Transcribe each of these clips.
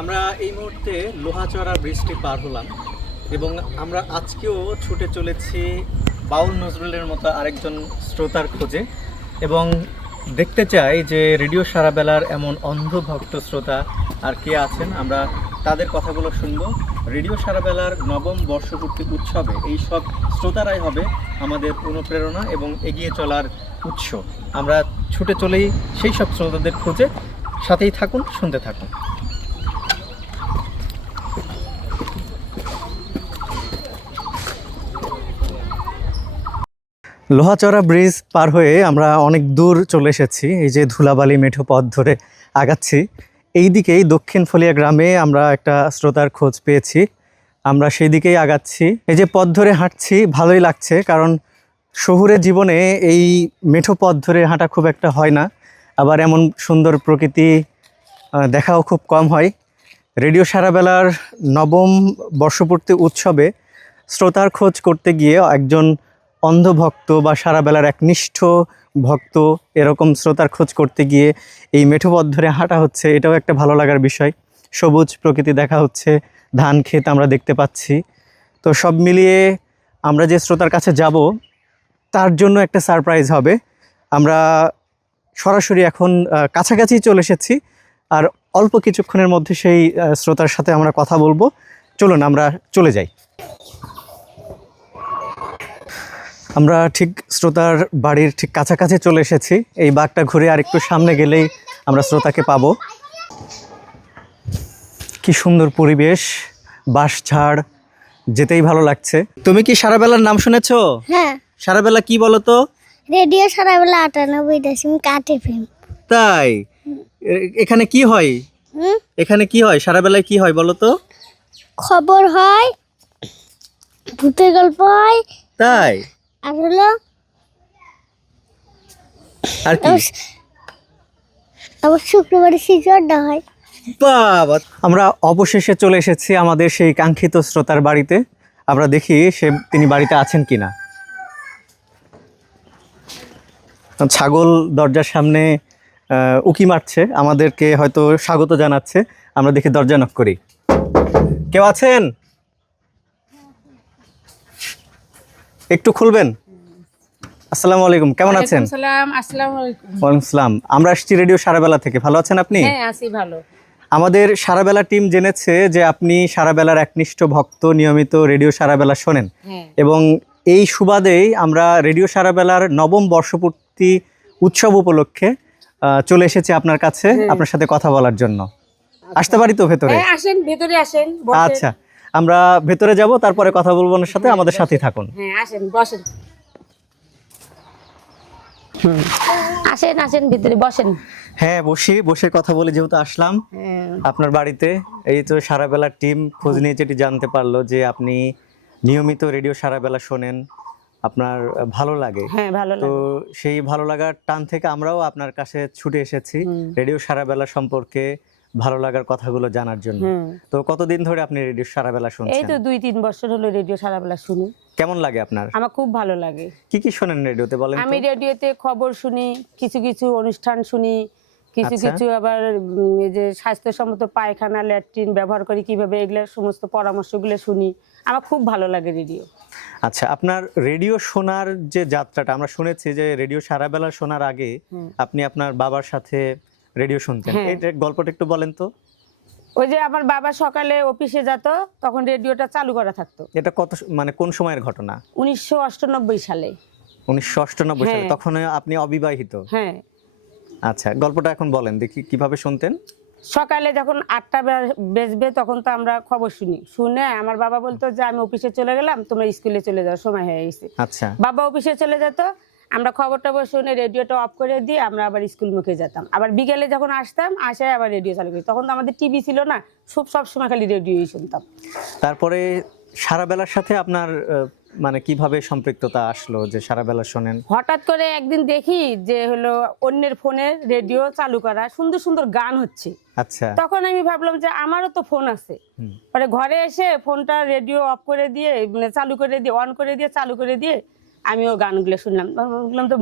আমরা এই মুহূর্তে লোহাচড়া ব্রিজটি পার হলাম এবং আমরা আজকেও ছুটে চলেছি বাউল নজরুলের মতো আরেকজন শ্রোতার খোঁজে এবং দেখতে চাই যে রেডিও সারাবেলার এমন অন্ধভক্ত শ্রোতা আর কে আছেন। আমরা তাদের কথাগুলো শুনবো। রেডিও সারাবেলার নবম বর্ষপূর্তি উৎসবে এই সব শ্রোতারাই হবে আমাদের অনুপ্রেরণা এবং এগিয়ে চলার উৎস। আমরা ছুটে চলেই সেই সব শ্রোতাদের খোঁজে। সাথেই থাকুন, শুনতে থাকুন। লোহাচড়া ব্রিজ পার হয়ে আমরা অনেক দূর চলে এসেছি। এই যে ধুলাবালি মেঠো পথ ধরে আগাচ্ছি। এই দিকেই দক্ষিণ ফলিয়া গ্রামে আমরা একটা শ্রোতার খোঁজ পেয়েছি, আমরা সেই দিকেই আগাচ্ছি। এই যে পথ ধরে হাঁটছি, ভালোই লাগছে, কারণ শহুরে জীবনে এই মেঠো পথ ধরে হাঁটা খুব একটা হয় না, আবার এমন সুন্দর প্রকৃতি দেখাও খুব কম হয়। রেডিও সারাবেলার নবম বর্ষপূর্তি উৎসবে শ্রোতার খোঁজ করতে গিয়ে একজন অন্ধভক্ত বা সারাবেলার একনিষ্ঠ ভক্ত এরকম শ্রোতার খোঁজ করতে গিয়ে এই মেঠো পথ ধরে হাঁটা হচ্ছে, এটাও একটা ভালো লাগার বিষয়। সবুজ প্রকৃতি দেখা হচ্ছে, ধান ক্ষেত আমরা দেখতে পাচ্ছি। তো সব মিলিয়ে আমরা যে শ্রোতার কাছে যাব তার জন্য একটা সারপ্রাইজ হবে। আমরা সরাসরি এখন কাছাকাছি চলে এসেছি, আর অল্প কিছুক্ষণের মধ্যে সেই শ্রোতার সাথে আমরা কথা বলবো। চলুন আমরা চলে যাই। আমরা ঠিক শ্রোতার বাড়ির ঠিক কাছাকাছি চলে এসেছি। এই বাগটা ঘুরে আর একটু সামনে গেলেই আমরা শ্রোতাকে পাবো। কি সুন্দর পরিবেশ, বাঁশঝাড়, যেতেই ভালো লাগছে। তুমি কি সারাবেলার নাম শুনেছো? হ্যাঁ, সারাবেলা কি বলো তো? Radio সারাবেলা 98.8 FM। তাই? এখানে কি হয়? এখানে কি হয় সারাবেলায়, কি হয় বলো তো? খবর হয়, ভূতের গল্প হয়, তাই? আর হলো আর কি? আবার শুক্রবারে শিশু আড্ডা হয়। বাবা, আমরা অবশেষে চলে এসেছি আমাদের সেই কাঙ্ক্ষিত শ্রোতার বাড়িতে। আমরা দেখি তিনি বাড়িতে আছেন কিনা। ছাগল দরজার সামনে উকি মারছে, আমাদেরকে হয়তো স্বাগত জানাচ্ছে। আমরা দেখি দরজা নক করি। কেউ আছেন? একটু খুলবেন। আসসালামু আলাইকুম, কেমন আছেন? আসসালামু আলাইকুম। ওয়ালাইকুম আসসালাম। আমরা আসছি রেডিও সারাবেলা থেকে। ভালো আছেন আপনি? হ্যাঁ, আছি ভালো। আমাদের সারাবেলা টিম জেনেছে যে আপনি সারাবেলার একনিষ্ঠ ভক্ত, নিয়মিত রেডিও সারাবেলা শোনেন। হ্যাঁ। এবং এই সুবাদেই আমরা রেডিও সারাবেলার নবম বর্ষপূর্তি উৎসব উপলক্ষে চলে এসেছি আপনার কাছে, আপনার সাথে কথা বলার জন্য। আসতে পারি তো ভেতরে? হ্যাঁ, আসেন, ভেতরে আসেন, বসেন। আচ্ছা, আমরা ভেতরে যাব, তারপরে কথা বলবো ওনার সাথে। আমাদের সাথেই থাকুন। হ্যাঁ, আসেন, বসেন। আসেন আসেন, ভিতরে বসেন। হ্যাঁ, বসে কথা বলে যেহেতু আসলাম আপনার বাড়িতে। এই তো সারাবেলার টিম খোঁজ নিয়ে যেটি জানতে পারলো যে আপনি নিয়মিত রেডিও সারাবেলা শোনেন, আপনার ভালো লাগে। হ্যাঁ, ভালো তো লাগে। সেই ভালো লাগার টান থেকে আমরাও আপনার কাছে ছুটে এসেছি রেডিও সারাবেলা সম্পর্কে ভালো লাগার কথাগুলো জানার জন্য। তো কতদিন ধরে আপনি রেডিও সারাবেলা এই শুনছেন? তো 2-3 বছর হলো রেডিও সারাবেলা শুনি। কেমন লাগে আপনার? আমার খুব ভালো লাগে। কি কি শোনেন রেডিওতে বলেন তো? আমি রেডিওতে খবর শুনি, কিছু কিছু অনুষ্ঠান শুনি, কিছু আচ্ছা। কিছু আবার এই যে স্বাস্থ্যসম্মত পায়খানা, ল্যাট্রিন ব্যবহার করি কিভাবে, এগুলো সমস্ত পরামর্শগুলো শুনি। আমার খুব ভালো লাগে রেডিও। আচ্ছা, আপনার রেডিও শোনার যে যাত্রাটা, আমরা শুনেছি যে রেডিও সারাবেলা শোনার আগে আপনি আপনার বাবার সাথে রেডিও শুনতেন। হ্যাঁ। এই গল্পটা একটু বলেন তো। ওই যে আমার বাবা সকালে অফিসে যেত, তখন রেডিওটা চালু করা থাকতো। এটা মানে কোন সময়ের ঘটনা? 1998 সালে। 1998 সালে? হ্যাঁ। তখন আপনি অবিবাহিত? হ্যাঁ। আচ্ছা, গল্পটা এখন বলেন দেখি, কিভাবে শুনতেন? সকালে যখন 8টা বেজবে তখন তো আমরা খবর শুনে আমার বাবা বলতো যে আমি অফিসে চলে গেলাম, তোমরা স্কুলে চলে যাও, সময় হয়ে গেছে। আচ্ছা। বাবা অফিসে চলে যেত, আমরা খবর টবর শুনে রেডিওটা অফ করে দিয়ে আমরা আবার স্কুল মুখে যেতাম। আবার বিকেলে যখন আসতাম, আসে আবার রেডিও চালু করি। তখন তো আমাদের টিভি ছিল না, সব সময় খালি রেডিওই শুনতাম। তারপরে সারাবেলার সাথে আপনার মানে কিভাবে সম্পৃক্ততা আসলো যে সারাবেলা শোনেন? হঠাৎ করে একদিন দেখি যে হলো অন্যের ফোনে রেডিও চালু করা, সুন্দর সুন্দর গান হচ্ছে। আচ্ছা। তখন আমি ভাবলাম যে আমারও তো ফোন আছে। পরে ঘরে এসে ফোনটা রেডিও অফ করে দিয়ে, মানে চালু করে দিয়ে, অন করে দিয়ে, চালু করে দিয়ে আমিও গানগুলো শুনলাম। বললাম তো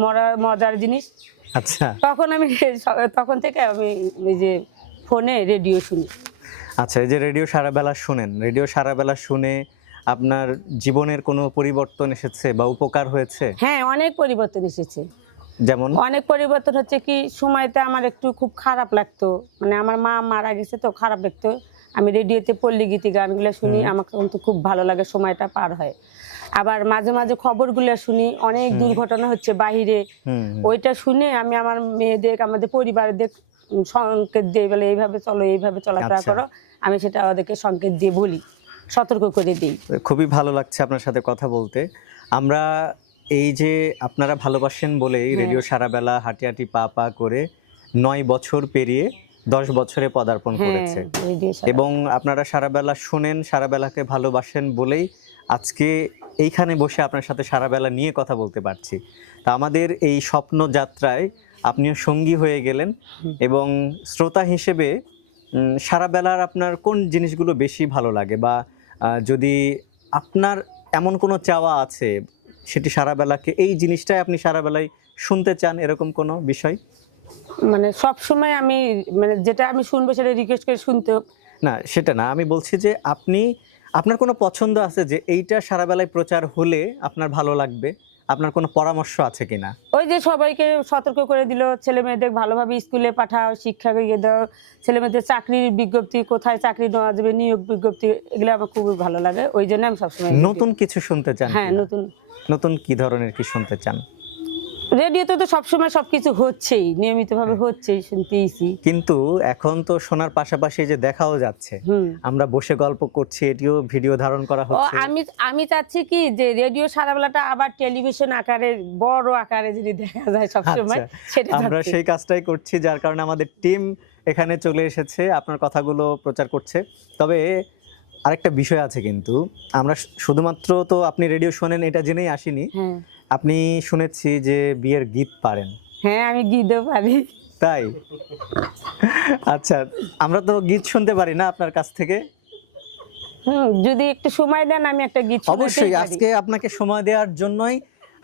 মজার জিনিস। আচ্ছা। তখন থেকে আমি এই যে ফোনে রেডিও শুনি। আচ্ছা, এই যে রেডিও সারাবেলা শুনেন, রেডিও সারাবেলা শুনে আপনার জীবনের কোনো পরিবর্তন এসেছে বা উপকার হয়েছে? হ্যাঁ, অনেক পরিবর্তন এসেছে। যেমন? অনেক পরিবর্তন হচ্ছে কি, সময়তে আমার একটু খুব খারাপ লাগতো, মানে আমার মা মারা গেছে তো খারাপ লাগতো। আমি রেডিওতে পল্লী গীতি গানগুলো শুনি, আমাকে কিন্তু খুব ভালো লাগে, সময়টা পার হয়। আবার মাঝে মাঝে খবরগুলো শুনি, অনেক দুর্ঘটনা হচ্ছে বাহিরে, হুম হুম। ওইটা শুনে আমি আমার মেয়েদের, আমাদের পরিবারদের সংকেত দিই, বলে এইভাবে চলো, এইভাবে চলাফেরা আচ্ছা। করো। আমি সেটা ওদেরকে সংকেত দিয়ে বলি, সতর্ক করে দিই। খুবই ভালো লাগছে আপনার সাথে কথা বলতে। আমরা এই যে আপনারা ভালোবাসেন বলেই রেডিও সারাবেলা হাঁটি হাঁটি পা পা করে 9 বছর পেরিয়ে 10 বছরে পদার্পণ হ্যাঁ, করেছে। রেডিও সারা- এবং আপনারা সারাবেলা শোনেন, সারাবেলাকে ভালোবাসেন বলেই আজকে এইখানে বসে আপনার সাথে সারাবেলা নিয়ে কথা বলতে পারছি। তা আমাদের এই স্বপ্ন যাত্রায় আপনিও সঙ্গী হয়ে গেলেন। এবং শ্রোতা হিসেবে সারাবেলার আপনার কোন জিনিসগুলো বেশি ভালো লাগে, বা যদি আপনার এমন কোনো চাওয়া আছে সেটি সারাবেলাকে এই জিনিসটাই আপনি সারাবেলায় শুনতে চান, এরকম কোনো বিষয়? মানে সব সময় আমি, মানে যেটা আমি শুনবো সেটা রিকোয়েস্ট করে শুনতে হোক। না, সেটা না, আমি বলছি যে আপনার কোনো পছন্দ আছে যে এইটা সারাবেলায় প্রচার হলে আপনার ভালো লাগবে, আপনার কোনো পরামর্শ আছে কিনা? ওই যে সবাইকে সতর্ক করে দিল, ছেলে মেয়েদের ভালোভাবে স্কুলে পাঠাও, শিক্ষা ইয়ে দাও, ছেলে মেয়েদের চাকরির বিজ্ঞপ্তি, কোথায় চাকরি নেওয়া যাবে, নিয়োগ বিজ্ঞপ্তি, এগুলো আমার খুবই ভালো লাগে। ওই জন্য আমি সবসময় নতুন কিছু শুনতে চান হ্যাঁ, কিনা? নতুন নতুন কি ধরনের কি শুনতে চান? রেডিওতে তো সবসময় সবকিছু হচ্ছেই, নিয়মিতভাবে হচ্ছেই, শুনতেইছি। কিন্তু এখন তো শোনার পাশাপাশি যে দেখাও যাচ্ছে, হুম। আমরা বসে গল্প করছি, এটিও ভিডিও ধারণ করা ও হচ্ছে। আমি চাচ্ছি কি যে রেডিও সারাবেলাটা আবার টেলিভিশন আকারে, বড় আকারে যদি দেখা যায় সবসময়, আচ্ছা, সেটা আমরা চাচ্ছি। সেই কাজটাই করছি, যার কারণে আমাদের টিম এখানে চলে এসেছে, আপনার কথাগুলো প্রচার করছে। তবে আরেকটা বিষয় আছে, কিন্তু আমরা শুধুমাত্র তো আপনি রেডিও শোনেন এটা জেনেই আসিনি, হ্যাঁ, আপনি শুনেছি যে বিয়ের গীত পারেন, হ্যাঁ, আমি গীতও পারি। তাই? আচ্ছা, আমরা তো গীত শুনতে পারি না আপনার কাছ থেকে? যদি একটু সময় দেন আমি একটা গীত শোনাতেই অবশ্যই, পারি। আজকে আপনাকে সময় দেওয়ার জন্যই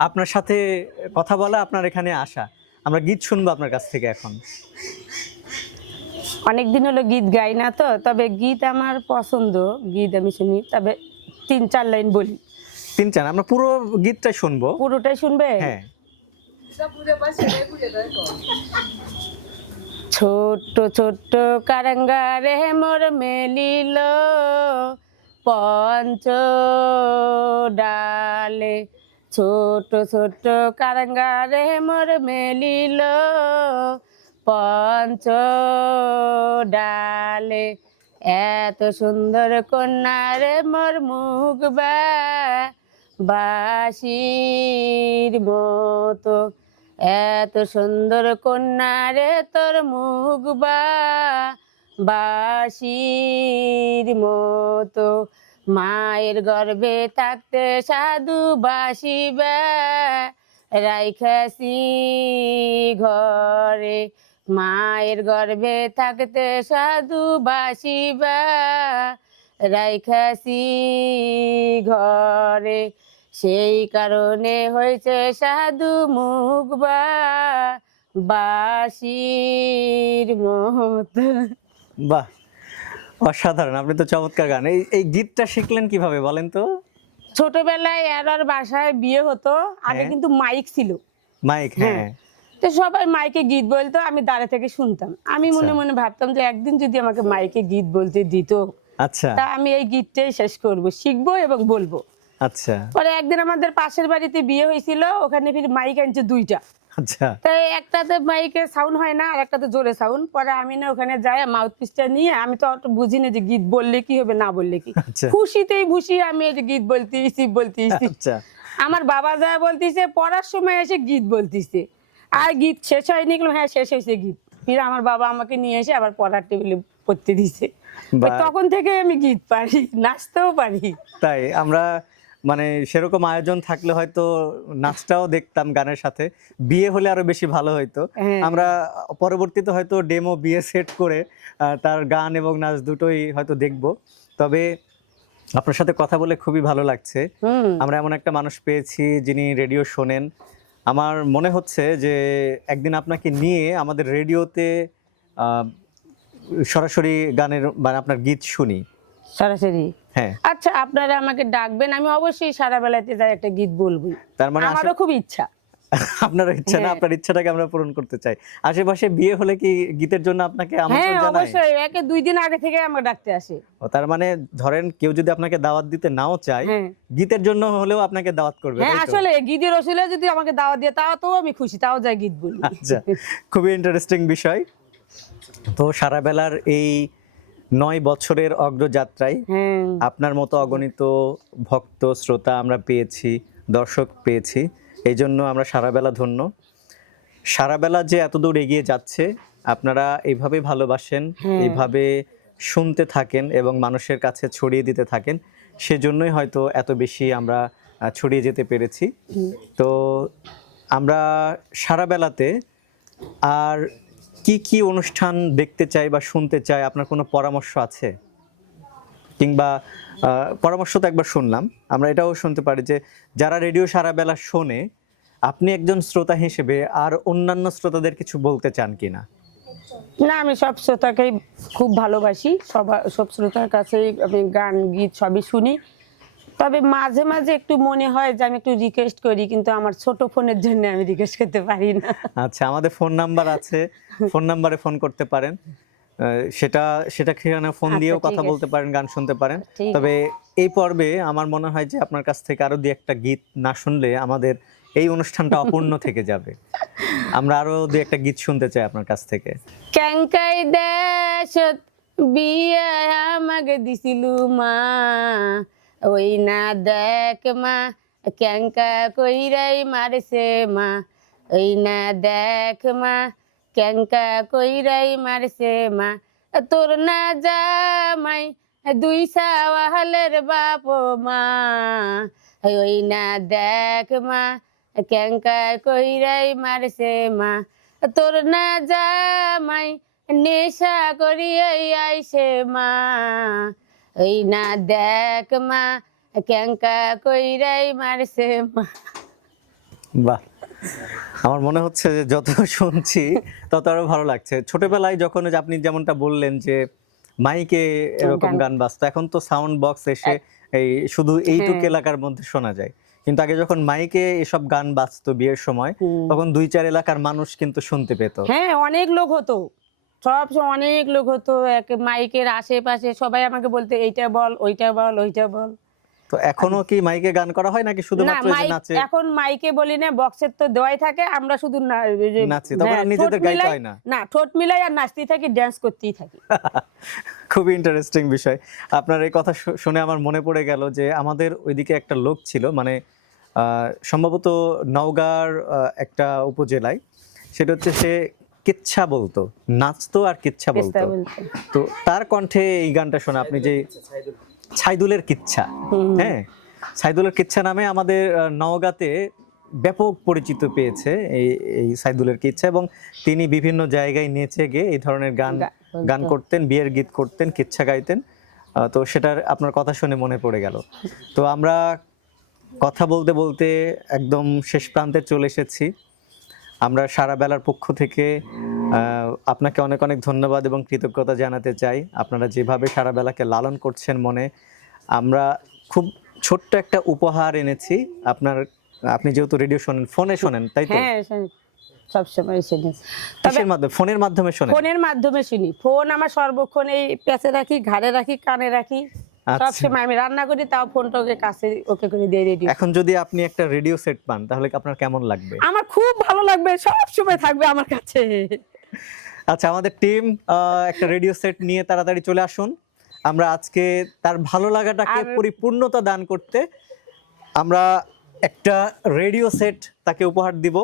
আপনার সাথে কথা বলা, আপনার এখানে আসা। আমরা গীত শুনবো আপনার কাছ থেকে এখন। অনেকদিন হলো গীত গাই না তো, তবে গীত আমার পছন্দ, গীত আমি শুনি, তবে 3-4 লাইন বলি। 3-4, আমরা পুরো গীতটা শুনবো। পুরোটাই শুনবে? হ্যাঁ। ছোট্ট ছোট্ট কারাঙ্গারে মোর মেলিল পঞ্চ ডালে, ছোট্ট ছোট্ট কারাঙ্গারে মোর মেলিল পঞ্চ ডালে, এত সুন্দর কন্যারে মোর মুখ বাসির মতো, এত সুন্দর কন্যারে তোর মুখ বাসির মতো, মায়ের গর্ভে থাকতে সাধু বাসিবা রাইখাসি ঘরে, মায়ের গর্ভে থাকতে সাধু বাসিবা রাইখাসি ঘরে, সেই কারণে হয়েছে সাধু মুখ বাসির মতো। বাহ, অসাধারণ! আপনি তো চমৎকার গান। এই গীতটা শিখলেন কিভাবে বলেন তো? ছোটবেলায় এরার বাসায় বিয়ে হতো, আগে হ্যাঁ। কিন্তু মাইক ছিল। মাইক, হ্যাঁ। তো সবাই মাইকে গীত বলতো, আমি দাঁড়া থেকে শুনতাম। আমি মনে মনে ভাবতাম যে একদিন যদি আমাকে মাইকে গীত বলতে দিত, আচ্ছা তা আমি এই গীতটাই শেষ করব, শিখবো এবং বলবো। আচ্ছা পরে একদিন আমাদের পাশের বাড়িতে বিয়ে হয়েছিল, ওখানে ফির মাইক আনছে 2টা। আচ্ছা তাই একটাতে মাইকে সাউন্ড হয় না, আর একটাতে জোরে সাউন্ড। পরে আমি না ওখানে যাই, মাউথ পিসটা নিয়ে, আমি তো অত বুঝি না যে গীত বললে কি হবে না বললে কি, আচ্ছা খুশিতেই খুশি আমি এই যে গীত বলতেছি বলতেছি। আচ্ছা আমার বাবা যা বলতিছে, পড়ার সময় এসে গীত বলতিছে, আর গীত শেষ হয়নি। হ্যাঁ, শেষ হয়েছে গীত। ফির আমার বাবা আমাকে নিয়ে এসে আবার পড়ার টেবিলে পড়তে দিছে। বাহ। তখন থেকে আমি গীত পারি, নাচতেও পারি। তাই আমরা মানে সেরকম আয়োজন থাকলে হয়তো নাচটাও দেখতাম গানের সাথে, বিয়ে হলে আরো বেশি ভালো হইতো। হ্যাঁ। আমরা পরবর্তীতে হয়তো ডেমো বিয়ে সেট করে তার গান এবং নাচ দুটোই হয়তো দেখব। তবে আপনার সাথে কথা বলে খুবই ভালো লাগছে। আমরা এমন একটা মানুষ পেয়েছি যিনি রেডিও শোনেন। আমার মনে হচ্ছে যে একদিন আপনাকে নিয়ে আমাদের রেডিওতে সরাসরি গানের মানে আপনার গীত শুনি। সরাসরি? হ্যাঁ। আচ্ছা, আপনারা আমাকে ডাকবেন, আমি অবশ্যই সারা বেলাতে যাই একটা গীত বলবো। তার মানে আমারও খুব ইচ্ছা। আপনার ইচ্ছা না, হ্যাঁ। আপনার ইচ্ছাটাকে আমরা পূরণ করতে চাই। আশেপাশে বিয়ে হলে কি গীতের জন্য আপনাকে হ্যাঁ আমন্ত্রণ জানায়? অবশ্যই, 1-2 দিন আগে থেকে আমাকে ডাকতে আসে। ও, তার মানে ধরেন কেউ যদি আপনাকে দাওয়াত দিতে নাও চায়, হ্যাঁ। গীতের জন্য হলেও আপনাকে দাওয়াত করবে, হ্যাঁ তাই তো? আসলে গীতের ওসিলে যদি আমাকে দাওয়াত দিয়ে তাও তো আমি খুশি, তাও যাই গীত বলি। আচ্ছা, খুবই ইন্টারেস্টিং বিষয়। তো সারা বেলার এই 9 বছরের অগ্রযাত্রায় হ্যাঁ। আপনার মতো অগণিত ভক্ত শ্রোতা আমরা পেয়েছি, দর্শক পেয়েছি, এই জন্য আমরা সারাবেলা ধন্য। সারাবেলা যে এতদূর এগিয়ে যাচ্ছে, আপনারা এইভাবে ভালোবাসেন, এইভাবে শুনতে থাকেন এবং মানুষের কাছে ছড়িয়ে দিতে থাকেন, সেজন্যই হয়তো এত বেশি আমরা ছড়িয়ে যেতে পেরেছি। তো আমরা সারাবেলাতে আর কি কি অনুষ্ঠান দেখতে চাই বা শুনতে চাই, আপনার কোনো পরামর্শ আছে? কিংবা পরামর্শ তো একবার শুনলাম, আমরা এটাও শুনতে পারি যে যারা রেডিও সারাবেলা শোনে, আপনি একজন শ্রোতা হিসেবে আর অন্যান্য শ্রোতাদের কিছু বলতে চান কিনা? না, আমি সব শ্রোতাকেই খুব ভালোবাসি, সব শ্রোতার কাছেই আমি গান গীত সবই শুনি। তবে মাঝে মাঝে একটু মনে হয় যে আমি একটু রিকোয়েস্ট করি, কিন্তু আমার ছোট ফোনের জন্য আমি রিকোয়েস্ট করতে পারি না। আচ্ছা, আমাদের ফোন নাম্বার আছে, ফোন নাম্বারে ফোন করতে পারেন, সেটা সেখানে ফোন আচ্ছা, দিয়েও ঠিক কথা আছে। বলতে পারেন, গান শুনতে পারেন। ঠিক তবে এই পর্বে আমার মনে হয় যে আপনার কাছ থেকে আরো দুই একটা গীত না শুনলে আমাদের এই অনুষ্ঠানটা অপূর্ণ থেকে যাবে। আমরা আরো দুই একটা গীত শুনতে চাই আপনার কাছ থেকে। ক্যাঙ্কাই দেশত বিয়া আমাকে দিছিলু মা, ওই না দেখ মা ক্যাঙ্কা কইরাই মারছে মা, ওই না দেখ মা ক্যাঙ্কা কইরাই মারছে মা, তোর না জামাই 2 সাওয়ালের বাপ মা, ওই না দেখ মা ক্যাঙ্কা কইরাই মারছে মা, তোর না জামাই নেশা করিয়াই আইছে মা, ওই না দেখ মা ক্যাঙ্কা কইরাই মারছে মা। বাহ, আমার মনে হচ্ছে যে যত শুনছি তত আরো ভালো লাগছে। ছোটবেলায় যখন ওই যে আপনি যেমনটা বললেন যে মাইকে এরকম গান বাজতো, এখন তো সাউন্ড বক্স এসে এই শুধু এইটুকু এলাকার মধ্যে শোনা যায়, কিন্তু আগে যখন মাইকে এসব গান বাজতো বিয়ের সময়, তখন 2-4 এলাকার মানুষ কিন্তু শুনতে পেত। হ্যাঁ, অনেক লোক হতো, সব অনেক লোক হতো, এক মাইকের আশেপাশে সবাই আমাকে বলতে এইটা বল, ওইটা বল, ওইটা বল। তো এখনো কি মাইকে গান করা হয় নাকি না, শুধুমাত্র এই যে মাইক নাচে? এখন মাইকে বলি না, বক্সের তো দেওয়াই থাকে, আমরা শুধু নাচি, তখন হ্যাঁ, নিজেদের ঠোঁট গাইতে মিলাই- হয় না। না, ঠোঁট মিলাই আর নাচতেই থাকি, ড্যান্স করতেই থাকি। খুবই ইন্টারেস্টিং বিষয়। আপনার এই কথা শুনে আমার মনে পড়ে গেল যে আমাদের ওইদিকে একটা লোক ছিল, মানে সম্ভবত নওগাঁর একটা উপজেলায়, সেটা হচ্ছে সে কিচ্ছা বলতো, নাচতো আর কিচ্ছা বলতো। তো তার কণ্ঠে এই গানটা শোনা, আপনি যে ছাইদুলের কিচ্ছা, হ্যাঁ, ছাইদুলের কিচ্ছা নামে আমাদের নওগাঁতে ব্যাপক পরিচিত পেয়েছে এই সাইদুলের কিচ্ছা, এবং তিনি বিভিন্ন জায়গায় নেচে গিয়ে এই ধরনের গান করতেন, বিয়ের গীত করতেন, কিচ্ছা গাইতেন। তো সেটার আপনার কথা শুনে মনে পড়ে গেল। তো আমরা কথা বলতে বলতে একদম শেষ প্রান্তে চলে এসেছি। আমরা সারা বেলার পক্ষ থেকে আপনাকে অনেক অনেক ধন্যবাদ এবং কৃতজ্ঞতা জানাতে চাই। আপনারা যেভাবে সারা বেলাকে লালন করছেন মনে, আমরা খুব ছোট্ট একটা উপহার এনেছি আপনি যেহেতু রেডিও শোনেন, ফোনে শোনেন, তাই তো? হ্যাঁ, সবসময় শুনি। কিসের মাধ্যমে? ফোনের মাধ্যমে শোনেন? ফোনের মাধ্যমে শুনি। ফোন আমার সর্বক্ষণ এই পেছে রাখি, ঘাড়ে রাখি, কানে রাখি, সবসময় আমি রান্না করি, তাও ফোনটাকে কাছে ওকে করে দিয়ে রেডি। এখন যদি আপনি একটা রেডিও সেট পান, তাহলে কি আপনার কেমন লাগবে? আমার খুব ভালো লাগবে, সবসময় থাকবে আমার কাছে। আচ্ছা, আমাদের টিম একটা রেডিও সেট নিয়ে তাড়াতাড়ি চলে আসুন। আমরা আজকে তার ভালো লাগাটাকে পরিপূর্ণতা দান করতে আমরা একটা রেডিও সেট তাকে উপহার দিব।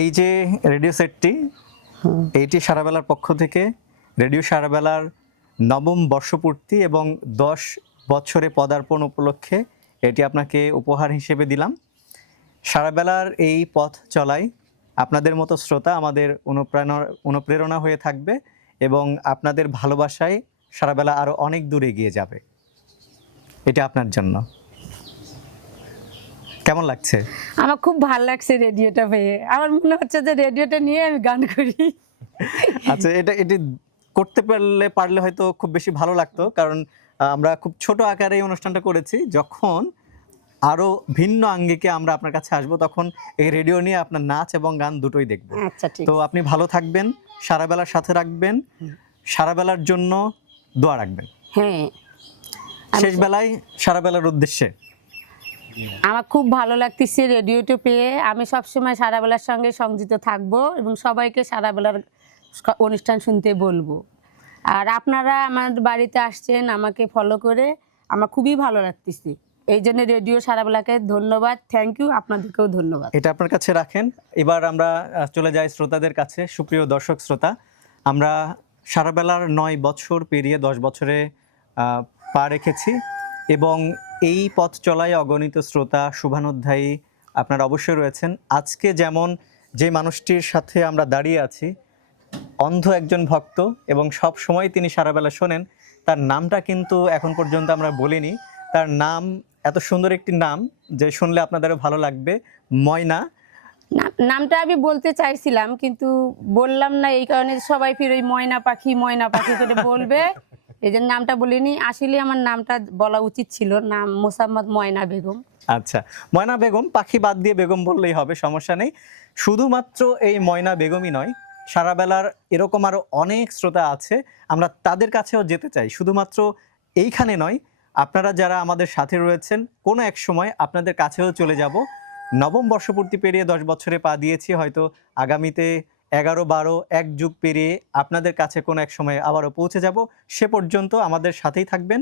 এই যে রেডিও সেটটি, এইটি সারাবেলার পক্ষ থেকে রেডিও সারাবেলার 9ম বর্ষপূর্তি এবং 10 বছরে পদার্পণ উপলক্ষে এটি আপনাকে উপহার হিসেবে দিলাম। সারাবেলার এই পথ চলায় আপনাদের মতো শ্রোতা আমাদের অনুপ্রেরণা হয়ে থাকবে এবং আপনাদের ভালোবাসায় সারাবেলা আরো অনেক দূর এগিয়ে যাবে। এটা আপনার জন্য। কেমন লাগছে? আমার খুব ভালো লাগছে রেডিওটা পেয়ে, আমার মনে হচ্ছে যে রেডিওটা নিয়ে আমি গান করি। আচ্ছা, এটি করতে পারলে হয়তো খুব বেশি ভালো লাগতো, কারণ আমরা খুব ছোট আকারে এই অনুষ্ঠানটা করেছি। যখন আরো ভিন্ন আঙ্গিকে আমরা আপনার কাছে আসবো, তখন এই রেডিও নিয়ে আপনার নাচ এবং গান দুটোই দেখবো। আচ্ছা ঠিক তো আপনি ভালো থাকবেন, সারা বেলার সাথে রাখবেন, সারা বেলার জন্য দোয়া রাখবেন। হ্যাঁ, শেষ বেলায় সারা বেলার উদ্দেশ্যে আমার খুব ভালো লাগতেছে রেডিওটা পেয়ে। আমি সবসময় সারাবেলার সঙ্গে সংযুক্ত থাকবো এবং সবাইকে সারাবেলার অনুষ্ঠান শুনতে বলবো। আর আপনারা আমার বাড়িতে আসছেন আমাকে ফলো করে, আমার খুবই ভালো লাগতেছে। এই জন্য রেডিও সারাবেলাকে ধন্যবাদ, থ্যাংক ইউ। আপনাদেরকেও ধন্যবাদ। এটা আপনার কাছে রাখেন। এবার আমরা চলে যাই শ্রোতাদের কাছে। সুপ্রিয় দর্শক শ্রোতা, আমরা সারাবেলার 9 বছর পেরিয়ে 10 বছরে পা রেখেছি এবং এই পথ চলায় অগণিত শ্রোতা, শুভানুধ্যায়ী আপনারা অবশ্যই রয়েছেন। আজকে যেমন যে মানুষটির সাথে আমরা দাঁড়িয়ে আছি, অন্ধ একজন ভক্ত এবং সব সময় তিনি সারাবেলা শোনেন, তার নামটা কিন্তু এখন পর্যন্ত আমরা বলিনি। তার নাম এত সুন্দর একটি নাম যে শুনলে আপনাদেরও ভালো লাগবে, ময়না। নামটা আমি বলতে চাইছিলাম কিন্তু বললাম না, এই কারণে সবাই ফির ওই ময়না পাখি করে বলবে, এই জন্য নামটা বলিনি। আসলে আমার নামটা বলা উচিত ছিল, নাম মোসাম্মদ ময়না বেগম। আচ্ছা, ময়না বেগম, পাখি বাদ দিয়ে বেগম বললেই হবে, সমস্যা নেই। শুধুমাত্র এই ময়না বেগমই নয়, সারাবেলার এরকম আরও অনেক শ্রোতা আছে, আমরা তাদের কাছেও যেতে চাই। শুধুমাত্র এইখানে নয়, আপনারা যারা আমাদের সাথে রয়েছেন, কোনো এক সময় আপনাদের কাছেও চলে যাব। নবম বর্ষপূর্তি পেরিয়ে 10 বছরে পা দিয়েছি, হয়তো আগামীতে 11-12 এক যুগ পেরিয়ে আপনাদের কাছে কোনো এক সময় আবারও পৌঁছে যাব। সে পর্যন্ত আমাদের সাথেই থাকবেন।